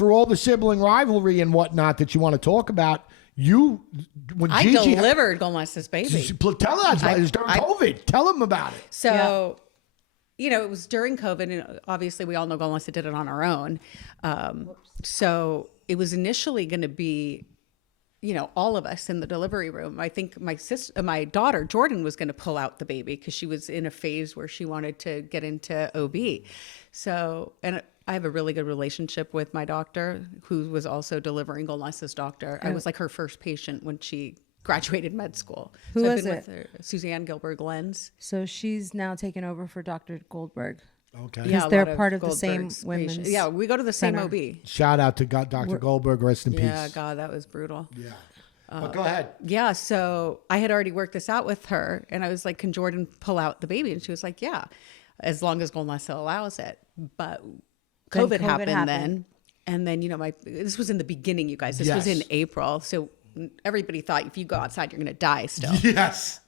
for all the sibling rivalry and whatnot that you want to talk about, I delivered Golnesa's baby. Tell us. It was during COVID. Tell them about it. So, it was during COVID, and obviously we all know Golnesa did it on our own. So it was initially going to be, all of us in the delivery room. I think my daughter, Jordan, was going to pull out the baby because she was in a phase where she wanted to get into OB. So, and I have a really good relationship with my doctor, who was also delivering Golnesa's doctor. I was like her first patient when she graduated med school. Who so was I've been it? with her, Suzanne Gilbert-Lenz. So she's now taken over for Dr. Goldberg. Okay. Because they're part of the same Goldberg's women's patients. Yeah, we go to the same center. OB. Shout out to Dr. Goldberg. Rest in peace. Yeah, God, that was brutal. Yeah. But go ahead. Yeah, so I had already worked this out with her, and I was like, can Jordan pull out the baby? And she was like, yeah, as long as Golnesa allows it. But COVID happened then. And then, this was in the beginning, you guys. This was in April. So everybody thought if you go outside, you're going to die still. Yes.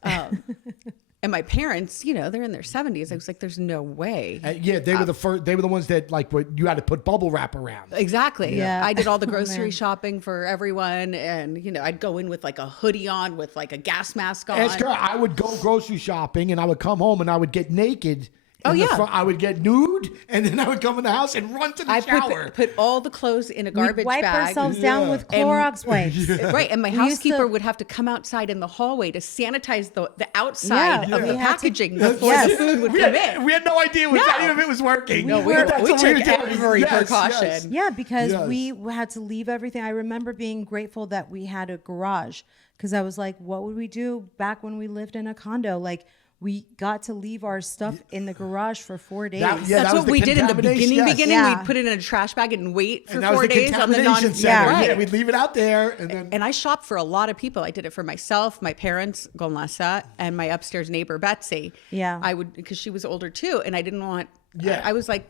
And my parents, they're in their 70s. I was like, there's no way. They were the first. They were the ones that you had to put bubble wrap around. Exactly. Yeah. I did all the grocery shopping for everyone. And, I'd go in with like a hoodie on with like a gas mask on. Ask her. I would go grocery shopping and I would come home and I would get naked. I would get nude, and then I would come in the house and run to the shower. Put all the clothes in a garbage We'd wipe bag. ourselves down with Clorox wipes. Right, and my housekeeper would have to come outside in the hallway to sanitize the outside of the packaging before the food would come in. We had no idea any of it was working. No, we took every precaution. Yes. Yeah, because we had to leave everything. I remember being grateful that we had a garage, because I was like, what would we do back when we lived in a condo? Like, we got to leave our stuff in the garage for 4 days. That's what we did in the beginning. Yes. We'd put it in a trash bag and wait for and that 4 was the days on the contamination we'd leave it out there. And I shopped for a lot of people. I did it for myself, my parents, Golnesa, and my upstairs neighbor, Betsy. Yeah. I would, because she was older too, and I didn't want, I was like,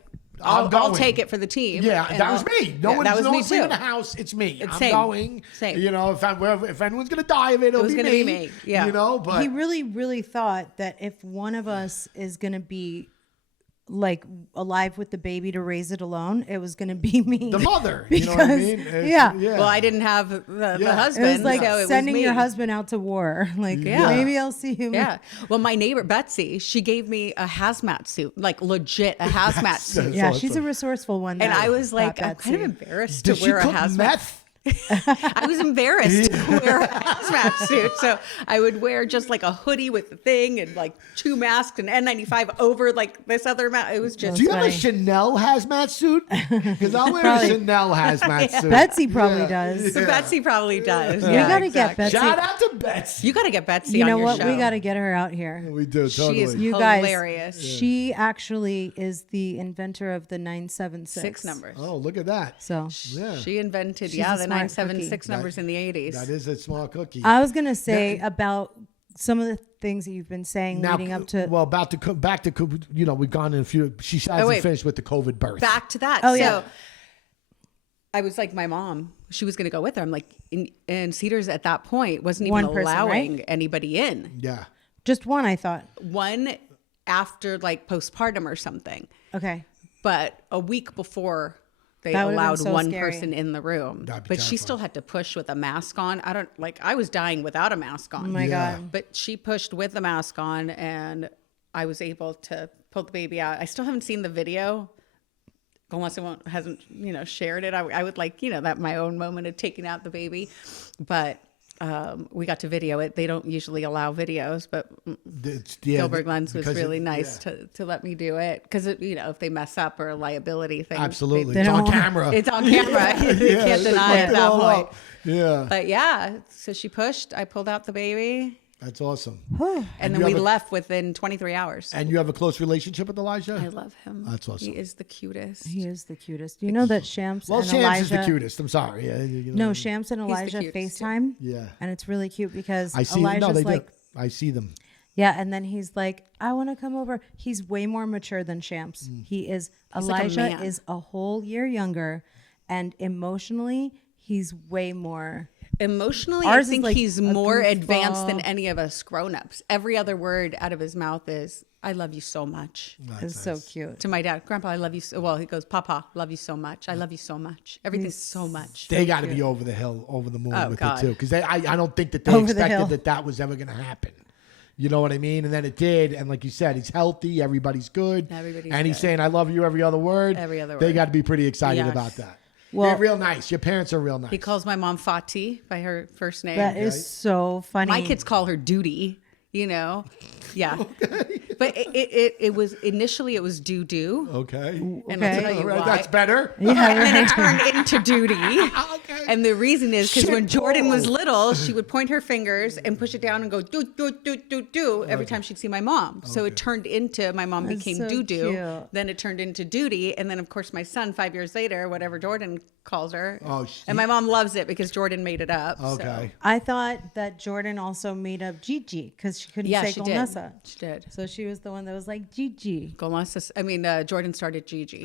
I'm I'll take it for the team. Yeah, that was me. No one's leaving the house. It's me. I'm going. Same. If anyone's gonna die of it, it was gonna be me. Yeah. But he really thought that if one of us is gonna be like alive with the baby to raise it alone, it was gonna be me, the mother. Because, you know what I mean? Yeah. Well, I didn't have the husband. It was like so sending it was your husband out to war. Like, maybe I'll see you. Yeah. Well, my neighbor Betsy, she gave me a hazmat suit, like legit a hazmat suit. Yeah, she's a resourceful one. And I was like, I'm kind of embarrassed to wear a hazmat. Meth? I was embarrassed to wear a hazmat suit, so I would wear just like a hoodie with the thing and like 2 masks and N95 over like this other mask. It was just. Do you have a Chanel hazmat suit? Because I'll wear a Chanel hazmat suit. Betsy probably does. So Betsy probably does. We gotta get Betsy. Shout out to Betsy. You got to get Betsy. You know on your what? show. We got to get her out here. We do. Totally. She is You guys, hilarious. She actually is the inventor of the 976 6 numbers. Oh, look at that. So She invented She's the a smart 976 numbers in the 80s. That is a small cookie. I was gonna say about some of the things that you've been saying leading up to. Well, back to we've gone in a few. She hasn't finished with the COVID birth. Back to that. Oh, so yeah. I was like, my mom, she was going to go with her. I'm like, and Cedars at that point wasn't even One person, allowing right? anybody in. Yeah. Just one, I thought. One after like postpartum or something. Okay. But a week before they That would've been allowed so one scary. person in the room. That'd be But she terrifying. still had to push with a mask on. I was dying without a mask on. Oh my God. But she pushed with the mask on, and I was able to pull the baby out. I still haven't seen the video. Golnesa hasn't, shared it. I would like, that my own moment of taking out the baby. But we got to video it. They don't usually allow videos, but Gilbert-Lenz was really nice to let me do it. Because, if they mess up or a liability thing. Absolutely. They It's on don't- camera. It's on camera. You can't deny it at that point. Yeah. But yeah, so she pushed. I pulled out the baby. That's awesome. And then we left within 23 hours. And you have a close relationship with Elijah? I love him. That's awesome. He is the cutest. He is the cutest. Do you know that Shams and Shams Elijah... is the cutest. I'm sorry. Yeah, No, Shams and the Elijah cutest, FaceTime. Yeah. And it's really cute because I see Elijah's they like... do. I see them. Yeah, and then he's like, I want to come over. He's way more mature than Shams. He is. He's like a Elijah man. is a whole year younger, and emotionally, he's way more Emotionally, Ours I is think like he's a more advanced than goofball. any of us grown-ups. Every other word out of his mouth is, I love you so much. It's so cute. To my dad, Grandpa, I love you. Well, he goes, Papa, love you so much. I love you so much. Everything's so much. They got to be over the hill, over the moon with God. it too, because I don't think that they Over the hill. expected that was ever going to happen. You know what I mean? And then it did, and like you said, he's healthy. Everybody's good. And he's good. saying, "I love you" every other word. Every other They word. got to be pretty excited Yes. about that. Well- They're real nice. Your parents are real nice. He calls my mom Fati by her first name. That is so funny. My kids call her Duty, you know? Yeah. But it was initially it was doo. Okay. And I'll tell you All right, why. that's better. And then it turned into Duty. Okay. And the reason is because when Shit Jordan was ball. little, she would point her fingers and push it down and go do do do do do every time she'd see my mom. So it turned into my mom became so doo doo. cute. Then it turned into Duty, and then of course my son 5 years later, whatever Jordan calls her. Oh, and my mom loves it because Jordan made it up. Okay. I thought that Jordan also made up Gigi because she couldn't Yeah, say she Golnesa. did. She did. So she was the one that was like Gigi. Golnesa. I mean, Jordan started Gigi.